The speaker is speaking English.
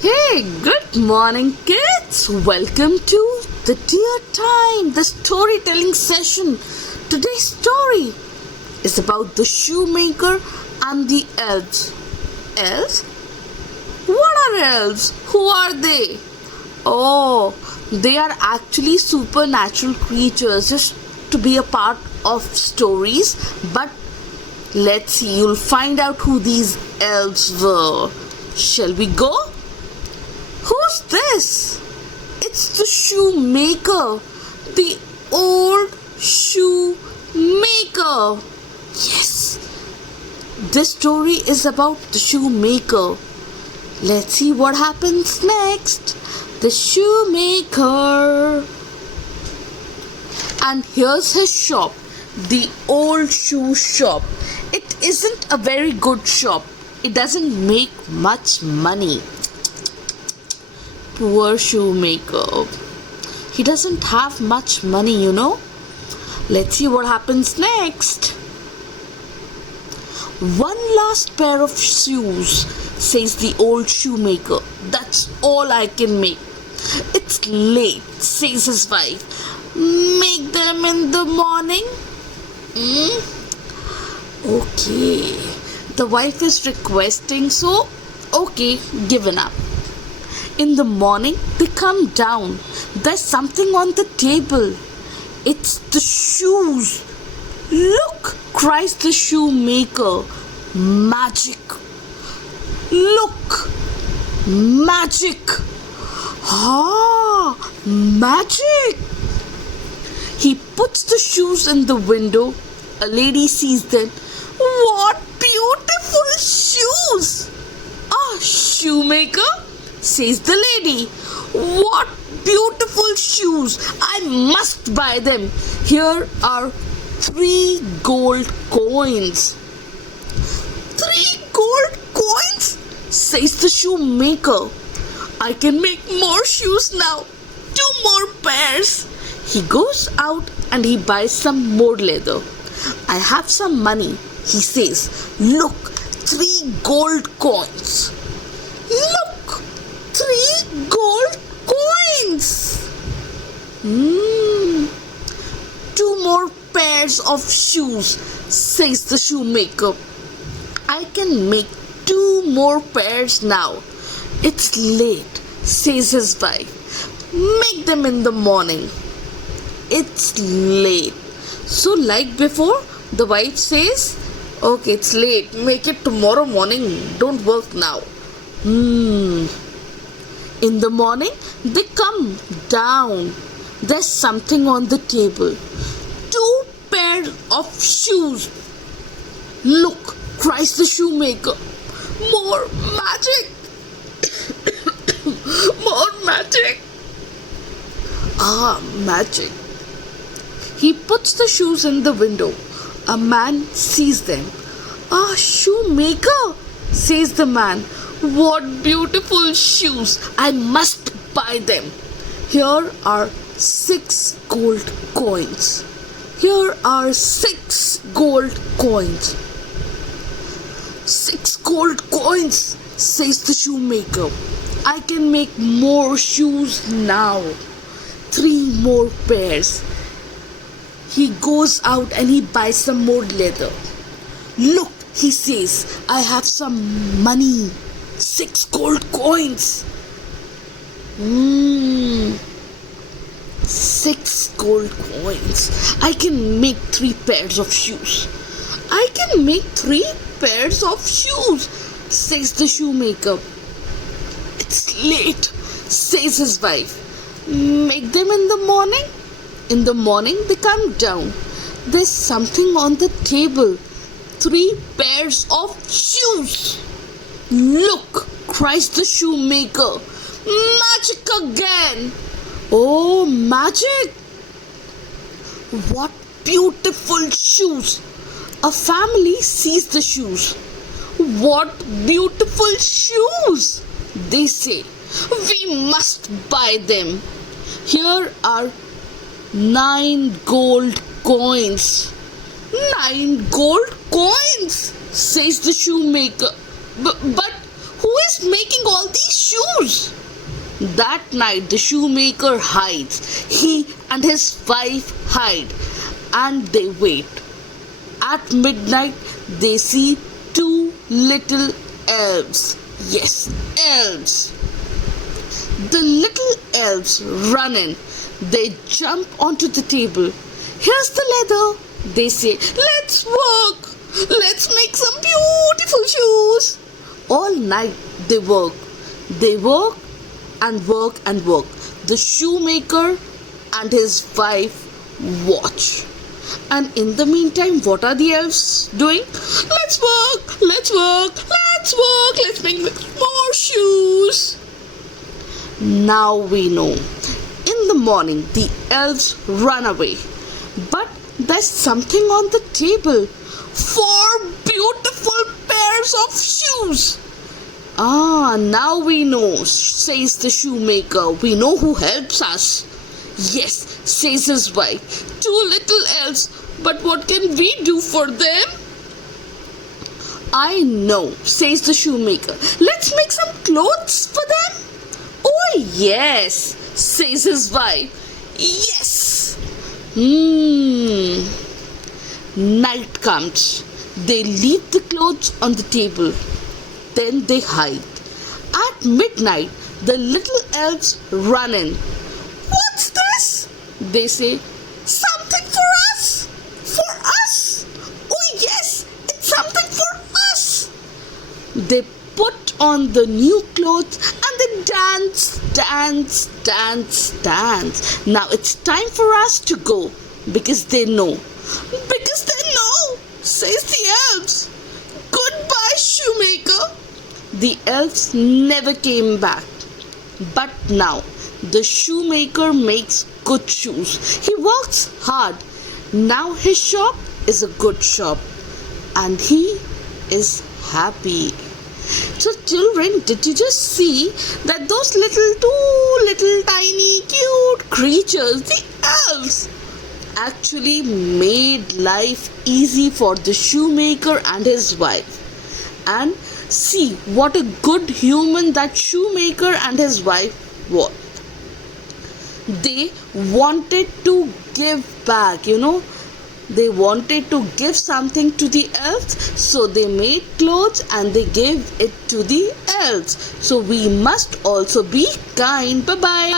Hey, good morning, kids. Welcome to the Dear Time, the storytelling session. Today's story is about the shoemaker and the elves. Elves? What are elves? Who are they? Oh, they are actually supernatural creatures just to be a part of stories. But let's see, you'll find out who these elves were. Shall we go? Who's this? It's the shoemaker. The old shoemaker. Yes. This story is about the shoemaker. Let's see what happens next. The shoemaker. And here's his shop. The old shoe shop. It isn't a very good shop. It doesn't make much money. Poor shoemaker. He doesn't have much money. Let's see what happens next. One last pair of shoes, says the old shoemaker. That's all I can make. It's late, says his wife. Make them in the morning? Okay. The wife is requesting, so okay, given up. In the morning, they come down. There's something on the table. It's the shoes. Look, cries the shoemaker. Magic. Look, magic. Ah, magic. He puts the shoes in the window. A lady sees them. What beautiful shoes! Ah, shoemaker, says the lady. What beautiful shoes! I must buy them. Here are 3 gold coins. 3 gold coins? Says the shoemaker. I can make more shoes now. 2 more pairs. He goes out and he buys some more leather. I have some money, he says. Look, 3 gold coins. Look, 3 gold coins. 2 more pairs of shoes, says the shoemaker. I can make 2 more pairs now. It's late, says his wife. Make them in the morning. It's late. So like before, the wife says, okay, it's late. Make it tomorrow morning. Don't work now. In the morning, they come down. There's something on the table. 2 pairs of shoes. Look, cries the shoemaker. More magic. More magic. Ah, magic. He puts the shoes in the window. A man sees them. Ah, shoemaker, says the man. What beautiful shoes! I must buy them. Here are 6 gold coins. Here are 6 gold coins. 6 gold coins, says the shoemaker. I can make more shoes now. 3 more pairs. He goes out and he buys some more leather. Look, he says, I have some money. 6 gold coins. 6 gold coins. I can make 3 pairs of shoes. I can make 3 pairs of shoes, says the shoemaker. It's late, says his wife. Make them in the morning. In the morning, they come down. There's something on the table. 3 pairs of shoes. Look, cries the shoemaker. Magic again. Oh, magic. What beautiful shoes. A family sees the shoes. What beautiful shoes, they say. We must buy them. Here are 9 gold coins. 9 gold coins, says the shoemaker. But who is is making all these shoes? That night the shoemaker hides. He and his wife hide and they wait. At midnight they see two little elves. Yes, elves. The little elves run in. They jump onto the table. Here's the leather. They say, let's work. Let's make some beautiful shoes. All night they work. They work and work and work. The shoemaker and his wife watch. And in the meantime, what are the elves doing? Let's work, let's work, let's work, let's make more shoes. Now we know. In the morning, the elves run away. But there's something on the table. 4 beautiful pairs of shoes. Ah, now we know, says the shoemaker. We know who helps us. Yes, says his wife. 2 little elves, but what can we do for them? I know, says the shoemaker. Let's make some clothes for them. Oh, yes, says his wife. Yes. Night comes. They leave the clothes on the table. Then they hide. At midnight, the little elves run in. What's this? They say. Something for us? For us? Oh yes, it's something for us. They put on the new clothes and they dance, dance, dance, dance. Now it's time for us to go because they know. Because they know, says the elves. Goodbye, shoemaker. The elves never came back. But now the shoemaker makes good shoes. He works hard. Now his shop is a good shop. And he is happy. So children, did you just see that those two little tiny cute creatures, the elves, actually made life easy for the shoemaker and his wife? And see what a good human that shoemaker and his wife were. They wanted to give back, They wanted to give something to the elves, so they made clothes and they gave it to the elves. So we must also be kind. Bye-bye.